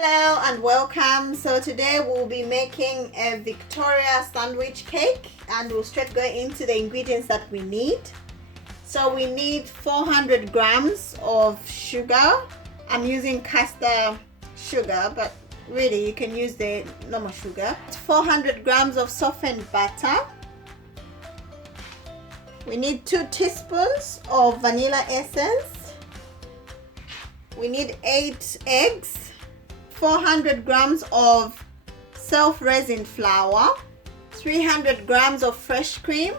Hello and welcome. So today we'll be making a Victoria sandwich cake and we'll straight go into the ingredients that we need. So we need 400 grams of sugar. I'm using caster sugar, but really you can use the normal sugar. 400 grams of softened butter. We need 2 teaspoons of vanilla essence. We need 8 eggs. 400 grams of self-raising flour, 300 grams of fresh cream,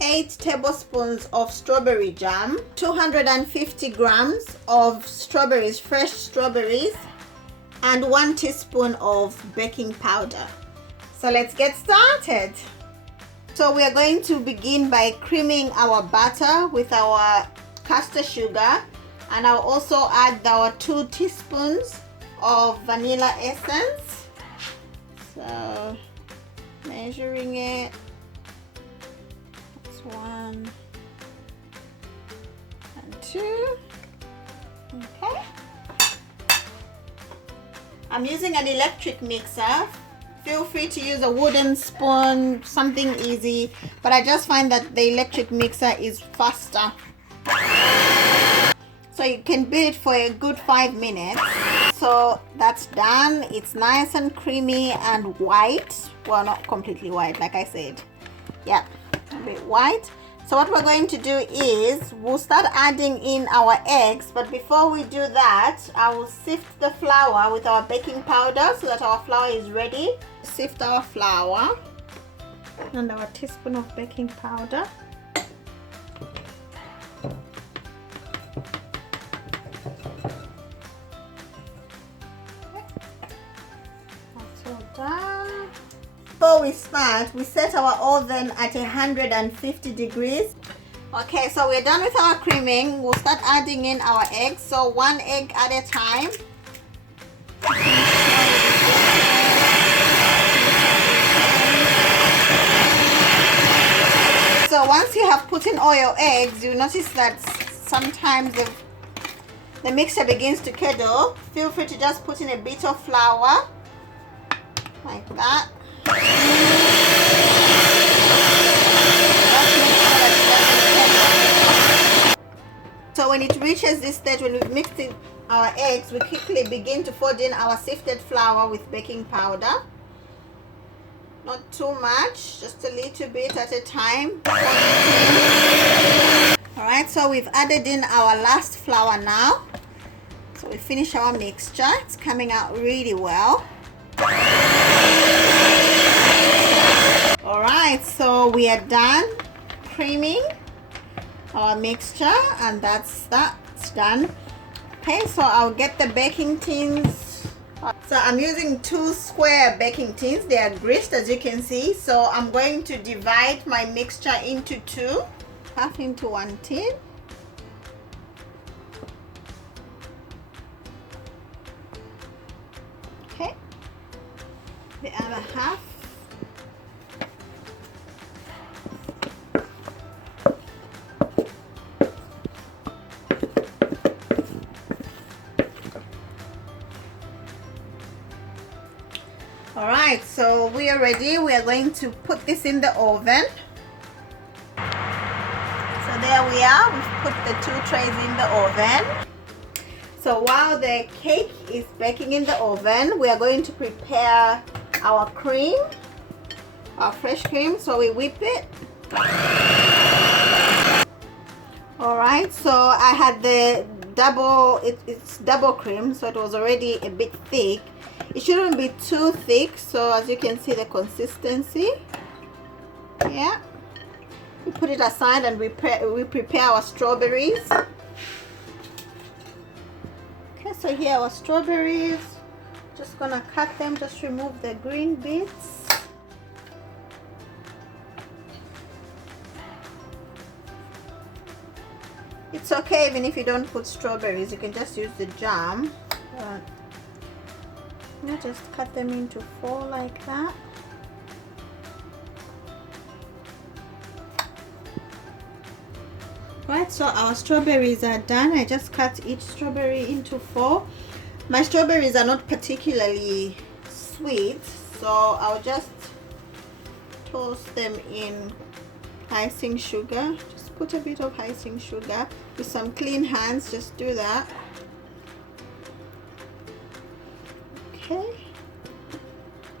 8 tablespoons of strawberry jam, 250 grams of strawberries, fresh strawberries, and 1 teaspoon of baking powder. So let's get started. So we are going to begin by creaming our butter with our caster sugar, and I'll also add our 2 teaspoons of vanilla essence. So measuring it, that's 1 and 2. Okay, I'm using an electric mixer. Feel free to use a wooden spoon, something easy, but I just find that the electric mixer is faster. So you can beat it for a good 5 minutes. So that's done. It's nice and creamy and white. Well, not completely white, like I said. Yeah, a bit white. So what we're going to do is we'll start adding in our eggs, but before we do that, I will sift the flour with our baking powder so that our flour is ready. Sift our flour and our teaspoon of baking powder. Before we start, we set our oven at 150 degrees. Okay, so we're done with our creaming. We'll start adding in our eggs. So 1 egg at a time. So once you have put in all your eggs, you notice that sometimes the mixture begins to curdle. Feel free to just put in a bit of flour like that. So when it reaches this stage, when we've mixed in our eggs, we quickly begin to fold in our sifted flour with baking powder. Not too much, just a little bit at a time. Alright, so we've added in our last flour now. So we finish our mixture. It's coming out really well. Alright, so we are done creaming our mixture, and that's done. Okay, so I'll get the baking tins. So I'm using 2 square baking tins. They are greased, as you can see. So I'm going to divide my mixture into 2, half into 1 tin. Okay, the other half. Alright, so we are ready. We are going to put this in the oven. So there we are. We've put the 2 trays in the oven. So while the cake is baking in the oven, we are going to prepare our cream, our fresh cream. So we whip it. Alright, so I had the it's double cream, so it was already a bit thick. It shouldn't be too thick, so as you can see the consistency. Yeah, we put it aside and we prepare our strawberries. Okay, so here our strawberries, just gonna cut them, just remove the green bits. It's okay even if you don't put strawberries, you can just use the jam. But you just cut them into 4 like that. Right, so our strawberries are done. I just cut each strawberry into 4. My strawberries are not particularly sweet, so I'll just toast them in icing sugar. Just put a bit of icing sugar with some clean hands. Just do that. Okay,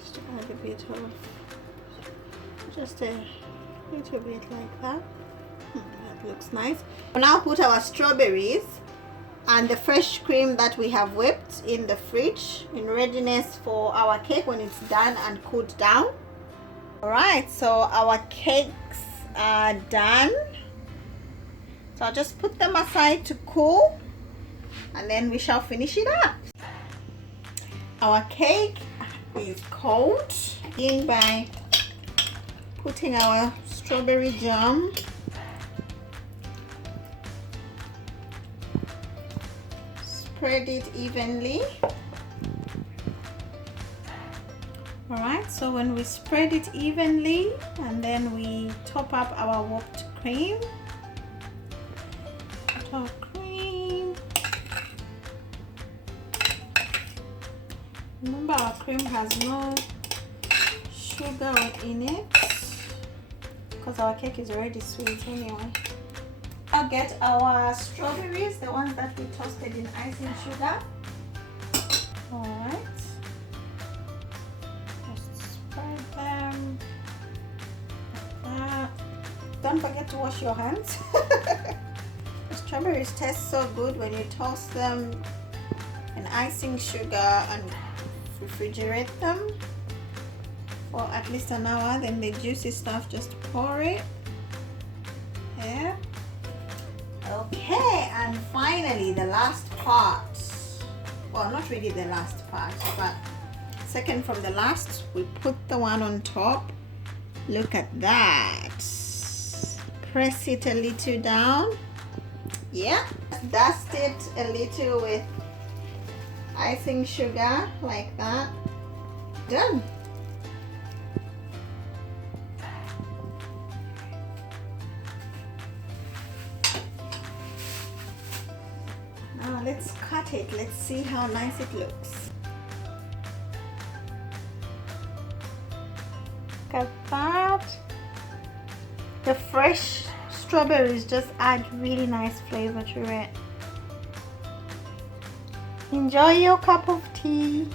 just add a bit of, just a little bit like that. That looks nice. We'll now put our strawberries and the fresh cream that we have whipped in the fridge in readiness for our cake when it's done and cooled down. Alright, so our cakes are done. So I'll just put them aside to cool and then we shall finish it up. Our cake is cold. Begin by putting our strawberry jam spread it evenly. Alright, so when we spread it evenly and then we top up our whipped cream. Top cream. Remember, our cream has no sugar in it because our cake is already sweet anyway. I'll get our strawberries, the ones that we toasted in icing sugar. Alright. Just spread them like that. Don't forget to wash your hands. The strawberries taste so good when you toast them in icing sugar and refrigerate them for at least an hour. Then the juicy stuff, just pour it. Yeah. Okay, and finally the last part. Well, not really the last part, but second from the last, we put the one on top. Look at that. Press it a little down. Yeah, dust it a little with icing sugar like that. Done. Now let's cut it. Let's see how nice it looks. Look at that. The fresh strawberries just add really nice flavor to it. Enjoy your cup of tea.